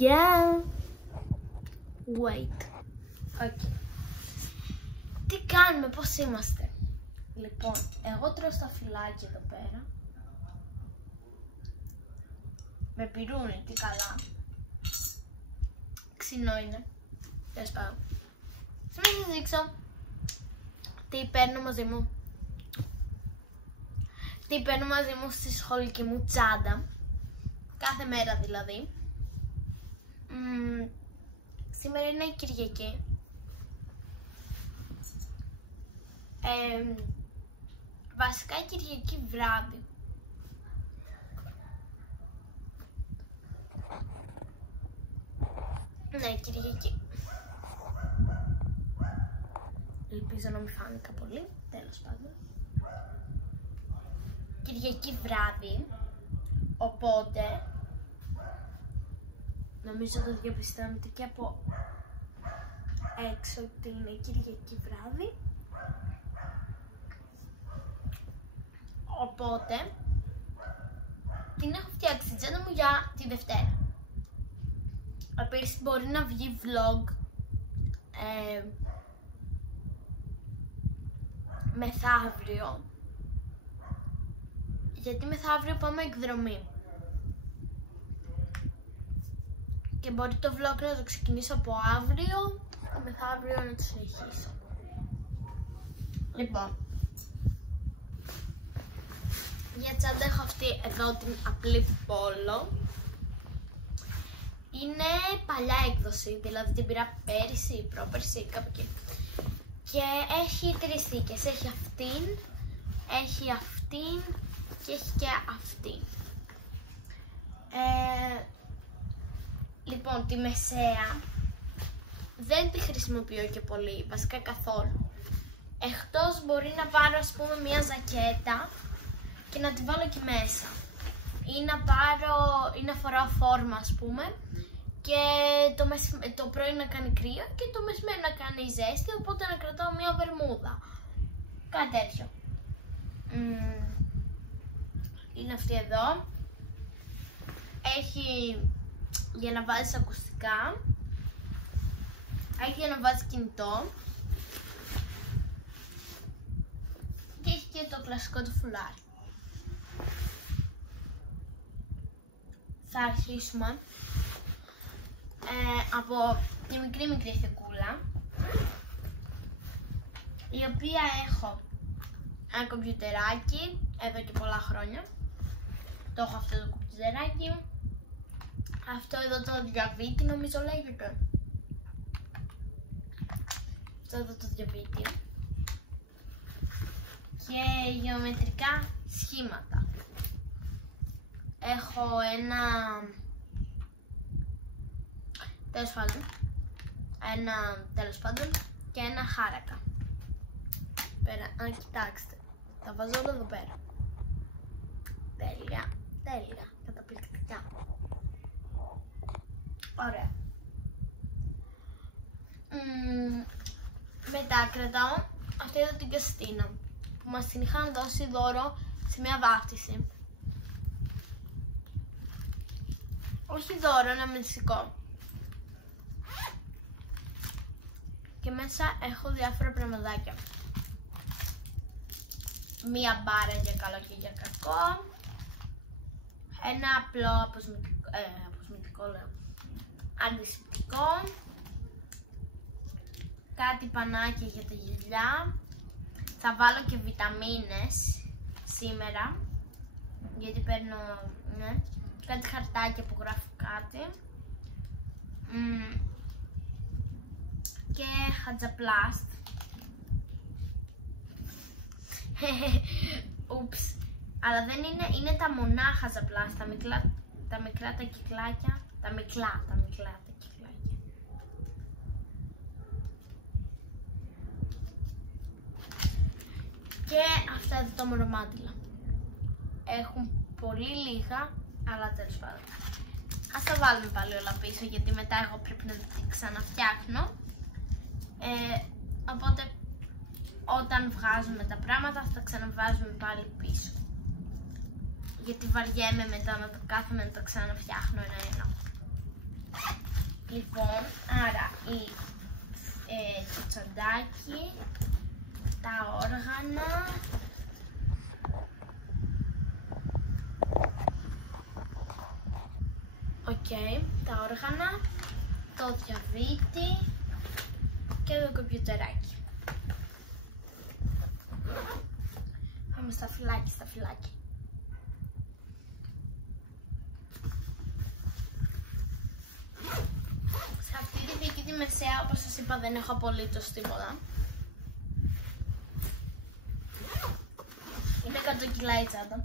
παιδιά. Wait. Okay. Τι κάνουμε, πώς είμαστε? Λοιπόν, εγώ τρώω στα φυλάκια εδώ πέρα. Με πυρούνι, τι καλά. Ξινό είναι. Τέλος πάντων. Σήμερα θα σας δείξω τι παίρνω μαζί μου. Τι παίρνω μαζί μου στη σχολική μου τσάντα. Κάθε μέρα δηλαδή. Σήμερα είναι η Κυριακή. Βασικά Κυριακή βράδυ. Ναι, Κυριακή. Ελπίζω να μην φάνηκα πολύ, τέλος πάντων. Κυριακή βράδυ, οπότε νομίζω το διαπιστώνετε και από έξω ότι είναι Κυριακή βράδυ. Οπότε την έχω φτιάξει την τσάντα μου για τη Δευτέρα. Επίσης μπορεί να βγει vlog μεθαύριο, γιατί μεθαύριο πάμε εκδρομή και μπορεί το vlog να το ξεκινήσω από αύριο και μεθαύριο να το συνεχίσω. Λοιπόν, για τσάντα έχω αυτή εδώ την απλή πόλο. Είναι παλιά έκδοση, δηλαδή την πήρα πέρυσι ή πρόπερσι, κάπου εκεί. Και έχει τρεις θήκες, έχει αυτήν και έχει και αυτήν. Λοιπόν, τη μεσαία δεν τη χρησιμοποιώ και πολύ, βασικά καθόλου. Εκτός μπορεί να πάρω, ας πούμε, μια ζακέτα και να τη βάλω εκεί μέσα. Ή να φοράω φόρμα, ας πούμε, και το πρωί να κάνει κρύο και το μεσημέρι να κάνει ζέστη, οπότε να κρατάω μια βερμούδα. Κάτι τέτοιο. Είναι αυτή εδώ. Έχει για να βάζεις ακουστικά. Έχει για να βάζεις κινητό. Και έχει και το κλασικό του φουλάρι. Θα αρχίσουμε από τη μικρή θεκούλα, η οποία έχω ένα κομπιουτεράκι εδώ και πολλά χρόνια. Το έχω αυτό το κομπιουτεράκι. Αυτό εδώ το διαβήτη νομίζω λέγεται. Αυτό εδώ το διαβήτη. Και γεωμετρικά σχήματα. Έχω ένα, τέλος πάντων, και ένα χάρακα. Κοιτάξτε, τα βάζω όλα εδώ πέρα. Τέλεια, καταπληκτικά. Ωραία. Μετά κρατάω αυτή εδώ την καστίνα που μας την είχαν δώσει δώρο σε μια βάφτιση. Όχι δώρο, ένα μυστικό. Και μέσα έχω διάφορα πραγματάκια. Μία μπάρα για καλό και για κακό. Ένα απλό αποσμητικό, αντισηπτικό. Κάτι πανάκια για τα γυαλιά. Θα βάλω και βιταμίνες σήμερα, γιατί παίρνω, κάτι χαρτάκια που γράφει κάτι. Και χατζαπλάστ. Ούψ. Αλλά δεν είναι τα μονάχα χατζαπλάστ, τα μικρά τα κυκλάκια. Τα μικρά τα κυκλάκια. Και αυτά εδώ τα μορομάντιλα. Έχουν πολύ λίγα, αλλά τέλος πάντων. Ας τα βάλουμε πάλι όλα πίσω, γιατί μετά εγώ πρέπει να τα ξαναφτιάχνω. Οπότε όταν βγάζουμε τα πράγματα θα τα ξαναβάζουμε πάλι πίσω. Γιατί βαριέμαι μετά να το κάθομαι να τα ξαναφτιάχνω ένα-ένα. Λοιπόν, άρα το τσαντάκι, τα όργανα, τα όργανα, το διαβήτη και το κομπιουτεράκι. Πάμε στα φυλάκι. Σε αυτή τη δική τη μεσαία, όπως σας είπα, δεν έχω απολύτως τίποτα. Είναι 100 κιλά η τσάντα.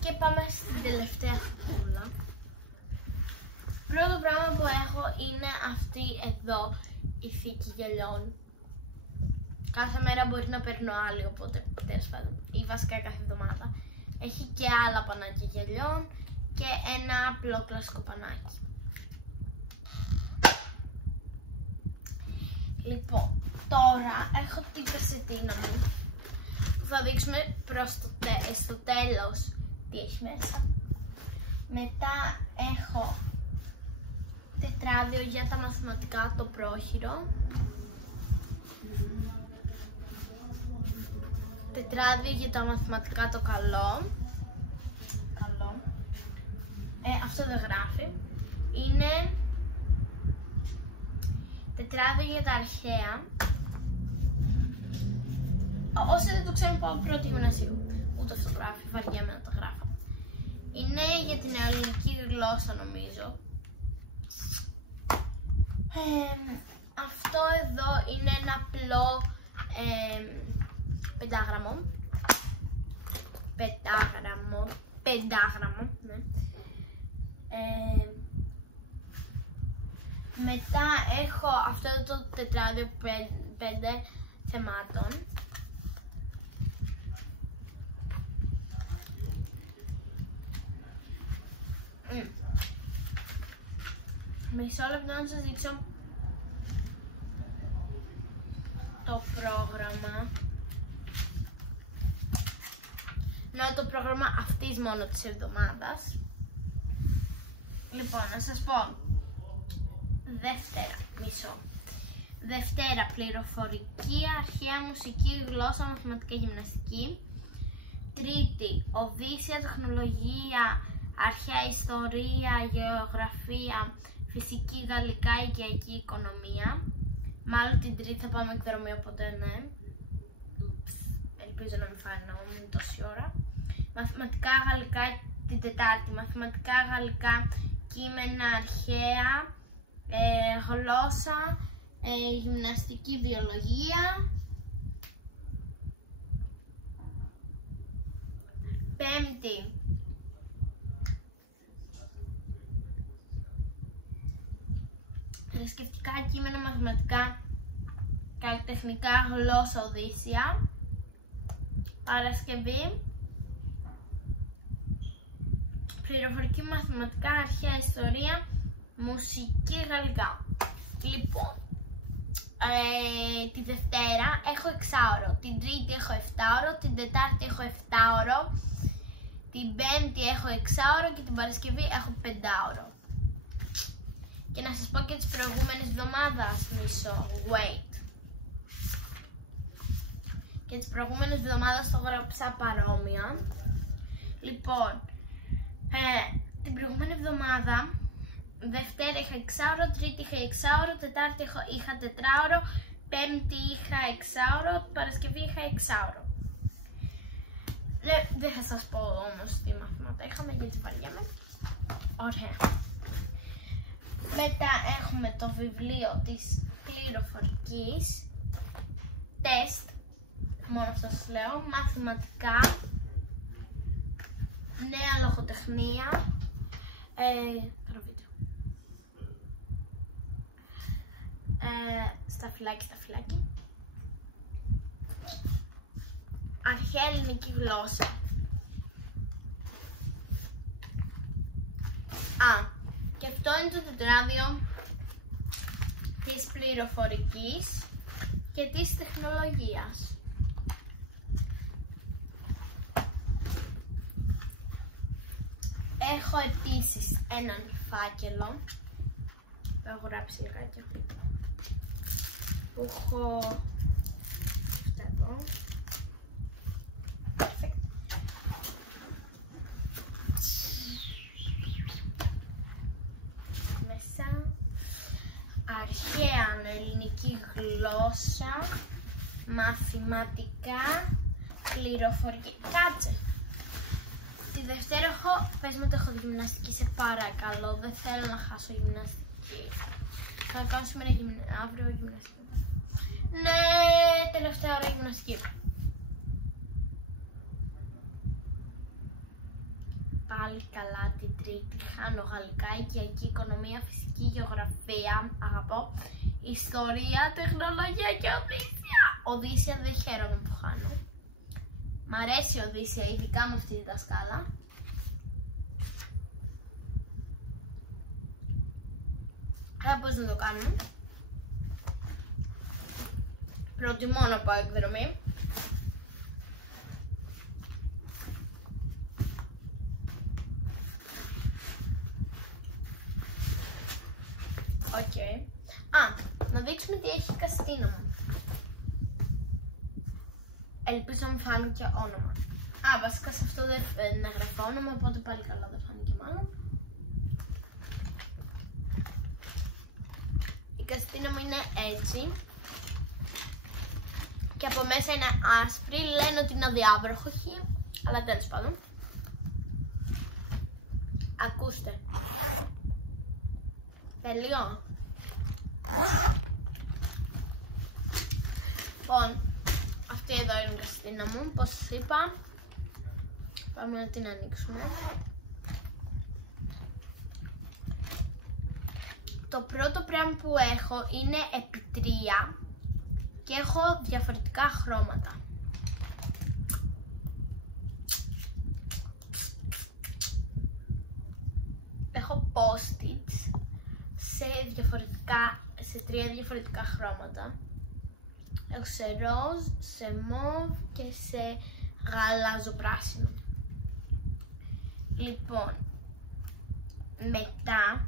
Και πάμε στην τελευταία φούλα. Πρώτο πράγμα που έχω είναι αυτή εδώ η θήκη γελιών. Κάθε μέρα μπορεί να παίρνω άλλη, οπότε τέλος πάντων, ή βασικά κάθε εβδομάδα. Έχει και άλλα πανάκια γελιών και ένα απλό κλασικό πανάκι. Λοιπόν, τώρα έχω την κασετίνα μου που θα δείξουμε στο τέλος τι έχει μέσα. Μετά έχω τετράδιο για τα μαθηματικά, το πρόχειρο. Τετράδιο για τα μαθηματικά, το καλό. Αυτό δεν γράφει. Είναι τετράδιο για τα αρχαία. Όσοι δεν το ξέρουν, πάω πρώτη γυμνασίου. Ούτε αυτό γράφει, βαριέμαι να το γράφω. Είναι για την ελληνική γλώσσα, νομίζω. Αυτό εδώ είναι ένα απλό πεντάγραμμο, ναι. Μετά έχω αυτό το τετράδιο 5 θεμάτων. Μισό λεπτό να σας δείξω το πρόγραμμα. Το πρόγραμμα αυτής μόνο της εβδομάδας. Λοιπόν, να σας πω. Δευτέρα, πληροφορική, αρχαία, μουσική, γλώσσα, μαθηματικά, γυμναστική. Τρίτη, οδύσσια, τεχνολογία, αρχαία ιστορία, γεωγραφία, φυσική, γαλλικά, οικιακή, οικονομία. Μάλλον την Τρίτη θα πάμε εκδρομή, οπότε ναι. Ελπίζω να μην φάνε να μην τόση ώρα. Μαθηματικά, γαλλικά την Τετάρτη. Μαθηματικά, γαλλικά, κείμενα, αρχαία, γλώσσα, γυμναστική, βιολογία. Πέμπτη, θρησκευτικά, κείμενα, μαθηματικά, καλλιτεχνικά, γλώσσα, οδύσσια. Παρασκευή, πληροφορική, μαθηματικά, αρχαία ιστορία, μουσική, γαλλικά. Λοιπόν, τη Δευτέρα έχω 6ωρο, την Τρίτη έχω 7ωρο, την Τετάρτη έχω 7ωρο, την Πέμπτη έχω 6ωρο και την Παρασκευή έχω 5ωρο. Και να σας πω και τις προηγούμενες εβδομάδες, wait. Και τις προηγούμενες εβδομάδες το γράψα παρόμοια. Λοιπόν, την προηγούμενη εβδομάδα, Δευτέρα είχα 6ωρο, Τρίτη είχα 6ωρο, Τετάρτη είχα 4ωρο, Πέμπτη είχα 6ωρο, Παρασκευή είχα 6ωρο. Δεν θα σας πω όμως τι μαθήματα είχαμε γιατί βαριέμαι. Ωραία. Μετά έχουμε το βιβλίο της πληροφορικής, τεστ, μόνο αυτό σας λέω, μαθηματικά, νέα λογοτεχνία, σταφυλάκι, αρχαία ελληνική γλώσσα. Και αυτό είναι το τετράδιο της πληροφορικής και της τεχνολογίας. Έχω επίσης έναν φάκελο που έχω γράψει λιγάκι. Που έχω αυτά εδώ. Perfect. Μέσα. Αρχαία ελληνική γλώσσα, μαθηματικά, πληροφορική. Κάτσε. Τη Δευτέρα έχω, πες μου ότι έχω γυμναστική, σε παρακαλώ, δεν θέλω να χάσω γυμναστική. Θα κάνω σήμερα αύριο γυμναστική. Ναι, τελευταία ώρα γυμναστική. Πάλι καλά την Τρίτη, χάνω γαλλικά, οικιακή, οικονομία, φυσική, γεωγραφία, αγαπώ, ιστορία, τεχνολογία και Οδύσσια. Οδύσσια δεν χαίρομαι που χάνω. Μ' αρέσει η Οδύσσια, ειδικά με αυτή τη δασκάλα. Άρα πώς να το κάνουμε. Προτιμώ να πάω εκδρομή. Οκ. Να δείξουμε τι έχει η Καστίνα μου. Ελπίζω να μου φάνηκε όνομα. Βασικά σε αυτό δεν έγραφε όνομα, οπότε πάλι καλά δεν φάνηκε μάλλον. Η Καστίνα μου είναι έτσι. Και από μέσα είναι άσπρη, λένε ότι είναι αδιάβροχη, αλλά τέλος πάντων. Ακούστε. Τελειώ. Λοιπόν, αυτή εδώ είναι η Καστίνα μου, όπως σας είπα. Πάμε να την ανοίξουμε. Το πρώτο πράγμα που έχω είναι επί 3 και έχω διαφορετικά χρώματα. Έχω post-its σε 3 διαφορετικά χρώματα. Έχω σε ροζ, σε μοβ και σε γαλάζο-πράσινο. Λοιπόν, μετά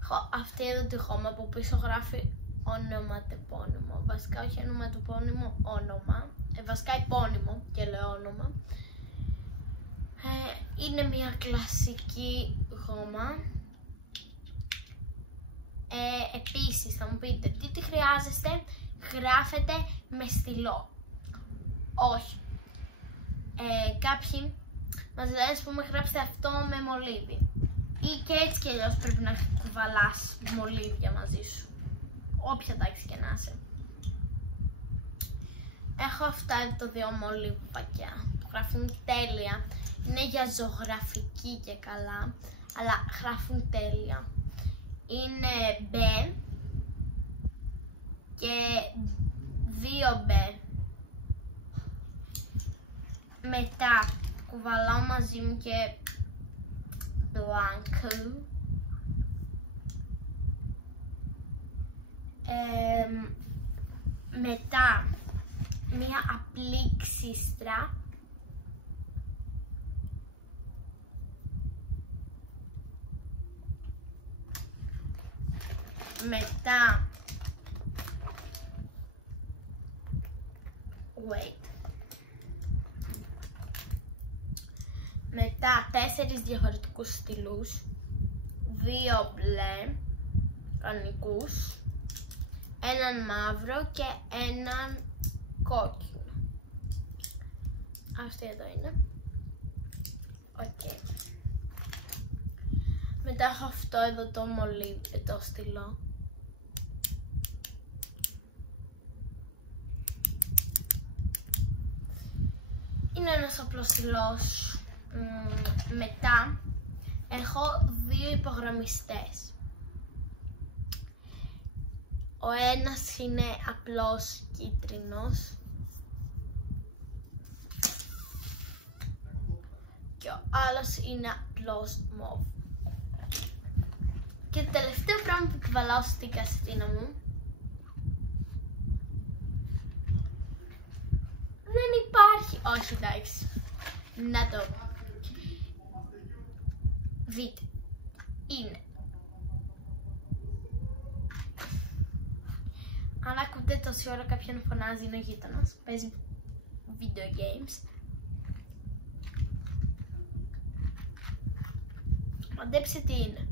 έχω αυτή εδώ τη χώμα που πίσω γράφει ονοματεπώνυμο. Βασικά όχι ονοματεπώνυμο, όνομα. Βασικά επώνυμο και λέω όνομα. Είναι μια κλασική γόμα. Επίσης θα μου πείτε τι χρειάζεστε, γράφετε με στυλό. Όχι. Κάποιοι μας λένε, ας πούμε, γράψτε αυτό με μολύβι. Ή και έτσι και αλλιώς πρέπει να κουβαλάς μολύβια μαζί σου. Όποια τάξη και να είσαι. Έχω αυτά εδώ 2 μολύβια που γράφουν τέλεια. Είναι για ζωγραφική και καλά, αλλά γράφουν τέλεια. Είναι B και 2B. Μετά κουβαλάω μαζί μου και μπλάνκο. Μετά μια απλή ξύστρα. Μετά μετά 4 διαφορετικούς στυλούς, 2 μπλε κανονικούς, έναν μαύρο και έναν κόκκινο. Αυτή εδώ είναι. Μετά έχω αυτό εδώ το μολύβι, το στυλό. Είναι ένας απλός στυλός. Μετά έχω 2 υπογραμμιστές. Ο ένας είναι απλός κίτρινος και ο άλλος είναι απλός μοβ. Και το τελευταίο πράγμα που κουβαλάω στην Καστίνα μου δεν υπάρχει. Όχι, εντάξει. Να το δείτε. Είναι Αν ακούτε τόση ώρα κάποιον φωνάζει, είναι ο γείτονας. Παίζει video games. Μαντέψτε τι είναι.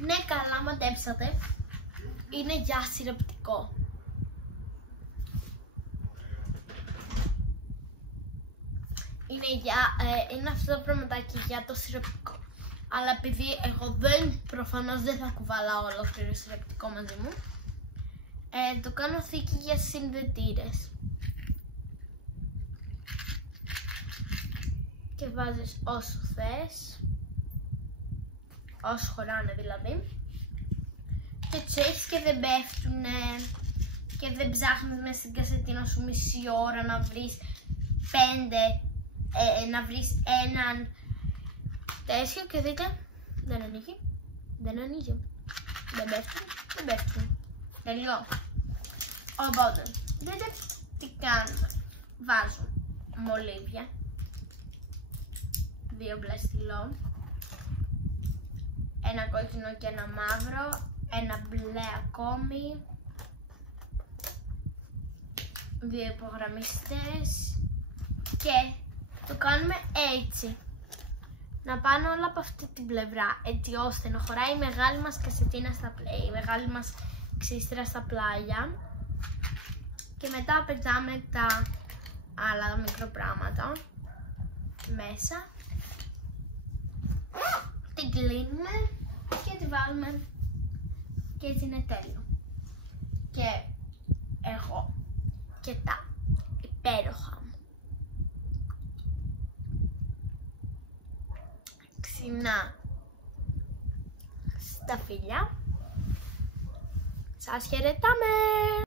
Ναι, καλά μαντέψατε. Είναι για σιροπτικό. Είναι αυτό το πραγματάκι για το σιροπτικό. Αλλά επειδή εγώ προφανώς δεν θα κουβαλάω ολόκληρο σιροπτικό μαζί μου, το κάνω θήκη για συνδετήρες. Και βάζεις όσο θες, όσο χωράνε δηλαδή, και τους έχεις και δεν πέφτουνε και δεν ψάχνεις μέσα στην κασετίνα σου μισή ώρα να βρεις να βρεις έναν τέτοιο και δείτε, δεν ανοίγει, δεν πέφτουν, τελειώ. Οπότε, δείτε τι κάνουμε. Βάζω μολύβια, 2 μπλε στυλό, ένα κόκκινο και ένα μαύρο, ένα μπλε ακόμη, 2 υπογραμμιστές και το κάνουμε έτσι. Να πάνε όλα από αυτή την πλευρά, έτσι ώστε να χωράει η μεγάλη μας κασετίνα στα πλaya, η μεγάλη μας ξύστρα στα πλάγια, και μετά πετάμε τα άλλα μικροπράγματα μέσα, την κλείνουμε και τη βάλουμε και έτσι είναι τέλειο. Και έχω και τα υπέροχα ξινά σταφύλια. Σας χαιρετάμε!